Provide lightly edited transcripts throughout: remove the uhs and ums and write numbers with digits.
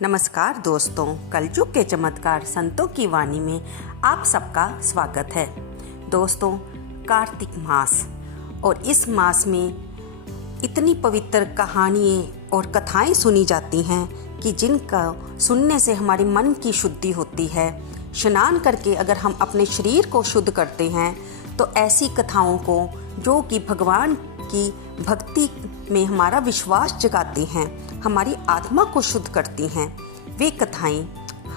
नमस्कार दोस्तों, कलयुग के चमत्कार संतों की वाणी में आप सबका स्वागत है। दोस्तों, कार्तिक मास और इस मास में इतनी पवित्र कहानियाँ और कथाएं सुनी जाती हैं कि जिनका सुनने से हमारे मन की शुद्धि होती है। स्नान करके अगर हम अपने शरीर को शुद्ध करते हैं तो ऐसी कथाओं को जो कि भगवान की भक्ति में हमारा विश्वास जगाती हैं, हमारी आत्मा को शुद्ध करती हैं, वे कथाएं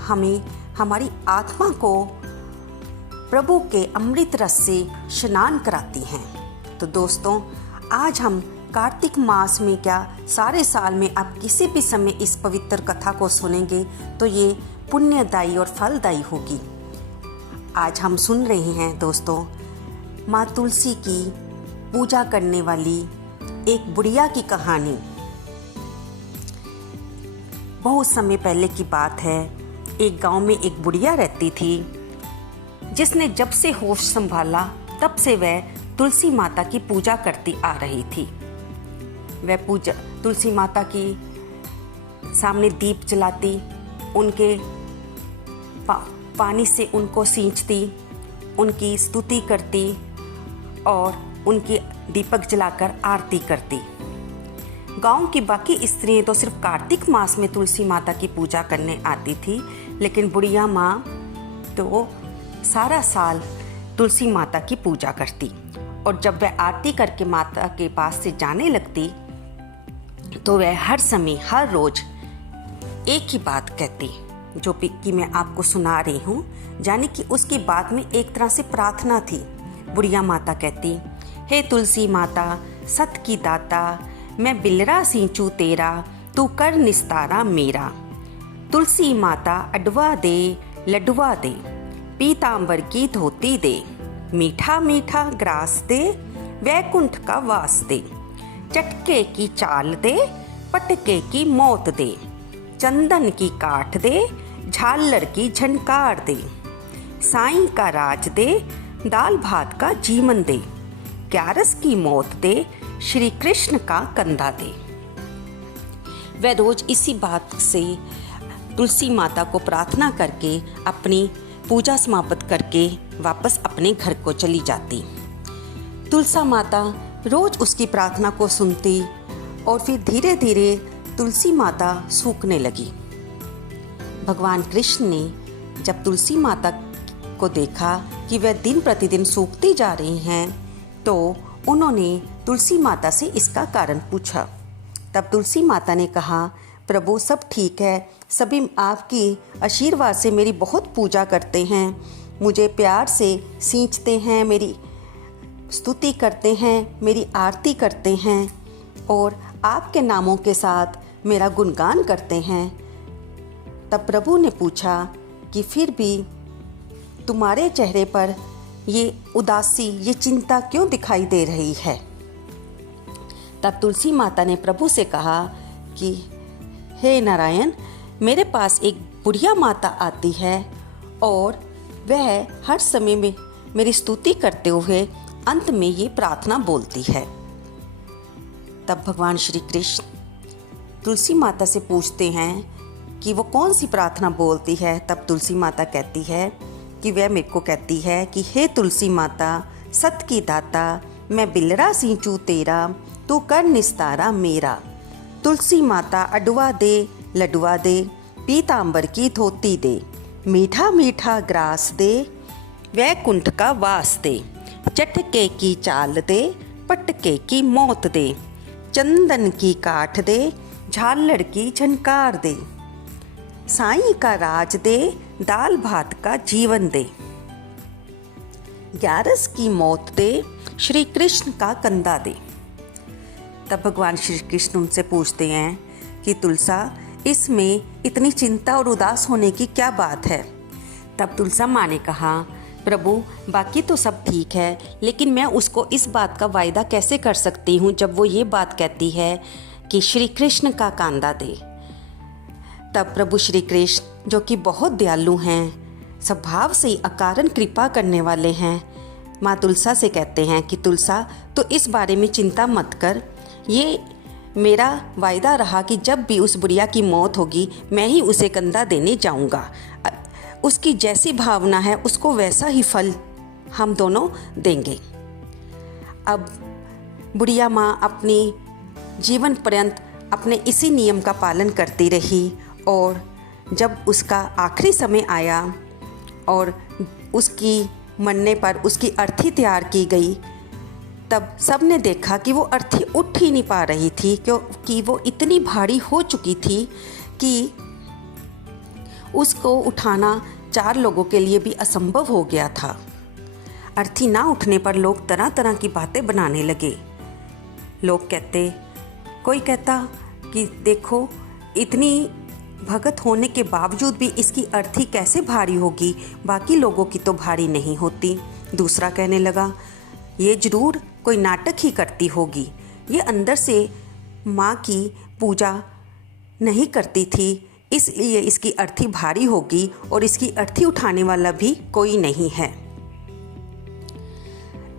हमें हमारी आत्मा को प्रभु के अमृत रस से स्नान कराती हैं। तो दोस्तों, आज हम कार्तिक मास में क्या सारे साल में आप किसी भी समय इस पवित्र कथा को सुनेंगे तो ये पुण्यदायी और फलदायी होगी। आज हम सुन रहे हैं दोस्तों, माँ तुलसी की पूजा करने वाली एक बुढ़िया की कहानी। बहुत समय पहले की बात है। एक गांव में एक बुढ़िया रहती थी जिसने जब से होश संभाला तब से वह तुलसी माता की पूजा करती आ रही थी। वह पूजा तुलसी माता की सामने दीप जलाती, उनके पानी से उनको सींचती, उनकी स्तुति करती और उनकी दीपक जलाकर आरती करती। गांव की बाकी स्त्रियां तो सिर्फ कार्तिक मास में तुलसी माता की पूजा करने आती थी, लेकिन बुढ़िया माँ तो सारा साल तुलसी माता की पूजा करती। और जब वह आरती करके माता के पास से जाने लगती तो वह हर समय हर रोज एक ही बात कहती, जो कि मैं आपको सुना रही हूँ। यानी कि उसकी बात में एक तरह से प्रार्थना थी। बुढ़िया माता कहती, हे तुलसी माता सत की दाता, मैं बिलरा सींचू तेरा, तू कर निस्तारा मेरा। तुलसी माता अडवा दे लडवा दे, पीतांबर की धोती दे, मीठा मीठा ग्रास दे, वैकुंठ का वास दे, चटके की चाल दे, पटके की मौत दे, चंदन की काठ दे, झालर की झनकार दे, साईं का राज दे, दाल भात का जीवन दे, ग्यारस की मौत दे, श्री कृष्ण का कंधा दे। वह रोज इसी बात से तुलसी माता को प्रार्थना करके अपनी पूजा समाप्त करके वापस अपने घर को चली जाती। तुलसी माता रोज उसकी प्रार्थना को सुनती और फिर धीरे धीरे तुलसी माता सूखने लगी। भगवान कृष्ण ने जब तुलसी माता को देखा कि वह दिन प्रतिदिन सूखती जा रही हैं, तो उन्होंने तुलसी माता से इसका कारण पूछा। तब तुलसी माता ने कहा, प्रभु सब ठीक है, सभी आपकी आशीर्वाद से मेरी बहुत पूजा करते हैं, मुझे प्यार से सींचते हैं, मेरी स्तुति करते हैं, मेरी आरती करते हैं और आपके नामों के साथ मेरा गुणगान करते हैं। तब प्रभु ने पूछा कि फिर भी तुम्हारे चेहरे पर ये उदासी, ये चिंता क्यों दिखाई दे रही है? तब तुलसी माता ने प्रभु से कहा कि हे नारायण, मेरे पास एक बुढ़िया माता आती है और वह हर समय में मेरी स्तुति करते हुए अंत में ये प्रार्थना बोलती है। तब भगवान श्री कृष्ण तुलसी माता से पूछते हैं कि वो कौन सी प्रार्थना बोलती है। तब तुलसी माता कहती है कि वह मेरे को कहती है कि हे तुलसी माता सत की दाता, मैं बिलरा सींचू तेरा, तू कर निस्तारा मेरा। तुलसी माता अडवा दे लडवा दे, पीतांबर की धोती दे, मीठा मीठा ग्रास दे, वैकुंठ का वास दे, चटके की चाल दे, पटके की मौत दे, चंदन की काठ दे, झालर की झनकार दे, साईं का राज दे, दाल भात का जीवन दे, ग्यारस की मौत दे, श्री कृष्ण का कंधा दे। तब भगवान श्री कृष्ण उनसे पूछते हैं कि तुलसा, इसमें इतनी चिंता और उदास होने की क्या बात है? तब तुलसा माँ ने कहा, प्रभु बाकी तो सब ठीक है, लेकिन मैं उसको इस बात का वायदा कैसे कर सकती हूँ जब वो ये बात कहती है कि श्री कृष्ण का कांधा दे। तब प्रभु श्री कृष्ण, जो कि बहुत दयालु हैं, स्वभाव से अकारण कृपा करने वाले हैं, माँ तुलसा से कहते हैं कि तुलसा तो इस बारे में चिंता मत कर, ये मेरा वायदा रहा कि जब भी उस बुढ़िया की मौत होगी मैं ही उसे कंधा देने जाऊंगा। उसकी जैसी भावना है उसको वैसा ही फल हम दोनों देंगे। अब बुढ़िया माँ अपनी जीवन पर्यंत अपने इसी नियम का पालन करती रही और जब उसका आखिरी समय आया और उसकी मरने पर उसकी अर्थी तैयार की गई, तब सब ने देखा कि वो अर्थी उठ ही नहीं पा रही थी, क्योंकि वो इतनी भारी हो चुकी थी कि उसको उठाना 4 लोगों के लिए भी असंभव हो गया था। अर्थी ना उठने पर लोग तरह तरह की बातें बनाने लगे। लोग कहते, कोई कहता कि देखो इतनी भगत होने के बावजूद भी इसकी अर्थी कैसे भारी होगी, बाकी लोगों की तो भारी नहीं होती। दूसरा कहने लगा, ये जरूर कोई नाटक ही करती होगी, ये अंदर से माँ की पूजा नहीं करती थी, इसलिए इसकी अर्थी भारी होगी और इसकी अर्थी उठाने वाला भी कोई नहीं है।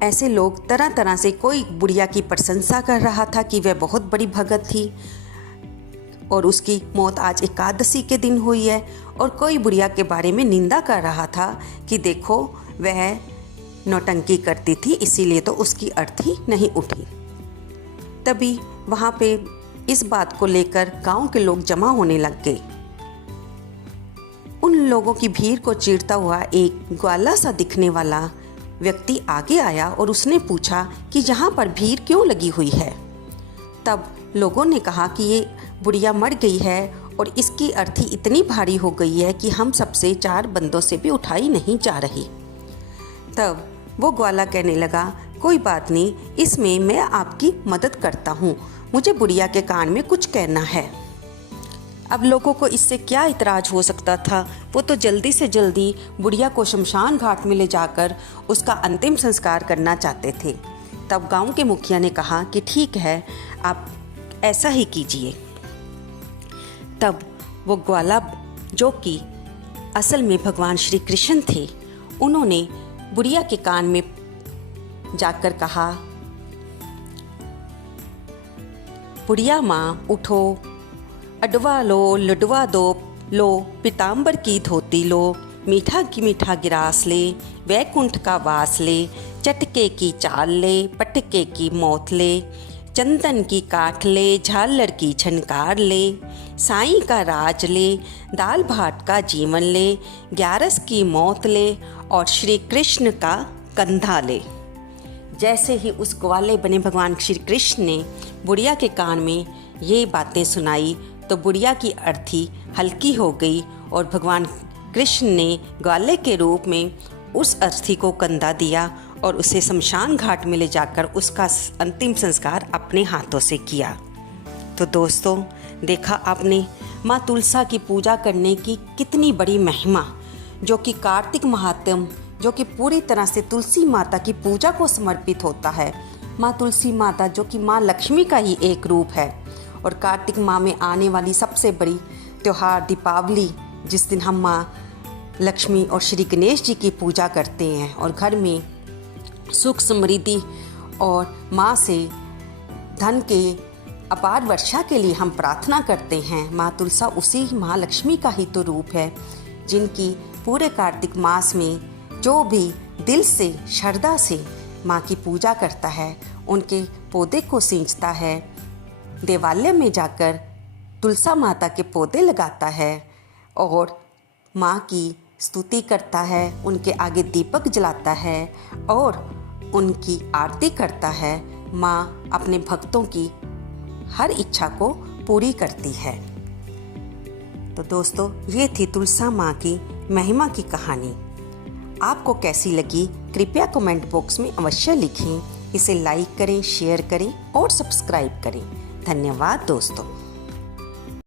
ऐसे लोग तरह तरह से, कोई बुढ़िया की प्रशंसा कर रहा था कि वह बहुत बड़ी भगत थी और उसकी मौत आज एकादशी के दिन हुई है, और कोई बुढ़िया के बारे में निंदा कर रहा था कि देखो वह नौटंकी करती थी इसीलिए तो उसकी अर्थी नहीं उठी। तभी वहाँ पे इस बात को लेकर गांव के लोग जमा होने लग गए। उन लोगों की भीड़ को चीरता हुआ एक ग्वाला सा दिखने वाला व्यक्ति आगे आया और उसने पूछा कि यहाँ पर भीड़ क्यों लगी हुई है। तब लोगों ने कहा कि ये बुढ़िया मर गई है और इसकी अर्थी इतनी भारी हो गई है कि हम सबसे 4 बंदों से भी उठाई नहीं जा रही। तब वो ग्वाला कहने लगा, कोई बात नहीं, इसमें मैं आपकी मदद करता हूँ, मुझे बुढ़िया के कान में कुछ कहना है। अब लोगों को इससे क्या इतराज़ हो सकता था, वो तो जल्दी से जल्दी बुढ़िया को शमशान घाट में ले जाकर उसका अंतिम संस्कार करना चाहते थे। तब गांव के मुखिया ने कहा कि ठीक है, आप ऐसा ही कीजिए। तब वो ग्वाला, जो कि असल में भगवान श्री कृष्ण थे, उन्होंने बुढ़िया के कान में जाकर कहा, बुढ़िया माँ उठो, अडवा लो, लडवा दो लो, पीताम्बर की धोती लो, मीठा की मीठा गिरास ले, वैकुंठ का वास ले, चटके की चाल ले, पटके की मौत ले, चंदन की काठ ले, झालर की झनकार ले, साईं का राज ले, दाल भात का जीवन ले, 11 की मौत ले और श्री कृष्ण का कंधा ले। जैसे ही उस ग्वाले बने भगवान श्री कृष्ण ने बुढ़िया के कान में ये बातें सुनाई तो बुढ़िया की अर्थी हल्की हो गई और भगवान कृष्ण ने ग्वाले के रूप में उस अर्थी को कंधा दिया और उसे शमशान घाट में ले जाकर उसका अंतिम संस्कार अपने हाथों से किया। तो दोस्तों, देखा आपने माँ तुलसा की पूजा करने की कितनी बड़ी महिमा, जो कि कार्तिक महात्म, जो कि पूरी तरह से तुलसी माता की पूजा को समर्पित होता है। माँ तुलसी माता जो कि माँ लक्ष्मी का ही एक रूप है, और कार्तिक माह में आने वाली सबसे बड़ी त्यौहार दीपावली, जिस दिन हम माँ लक्ष्मी और श्री गणेश जी की पूजा करते हैं और घर में सुख समृद्धि और माँ से धन के अपार वर्षा के लिए हम प्रार्थना करते हैं। माँ तुलसा उसी माँ लक्ष्मी का ही तो रूप है, जिनकी पूरे कार्तिक मास में जो भी दिल से श्रद्धा से माँ की पूजा करता है, उनके पौधे को सींचता है, देवालय में जाकर तुलसा माता के पौधे लगाता है और माँ की स्तुति करता है, उनके आगे दीपक जलाता है और उनकी आरती करता है, माँ अपने भक्तों की हर इच्छा को पूरी करती है। तो दोस्तों, ये थी तुलसा माँ की महिमा की कहानी। आपको कैसी लगी कृपया कमेंट बॉक्स में अवश्य लिखें। इसे लाइक करें, शेयर करें और सब्सक्राइब करें। धन्यवाद दोस्तों।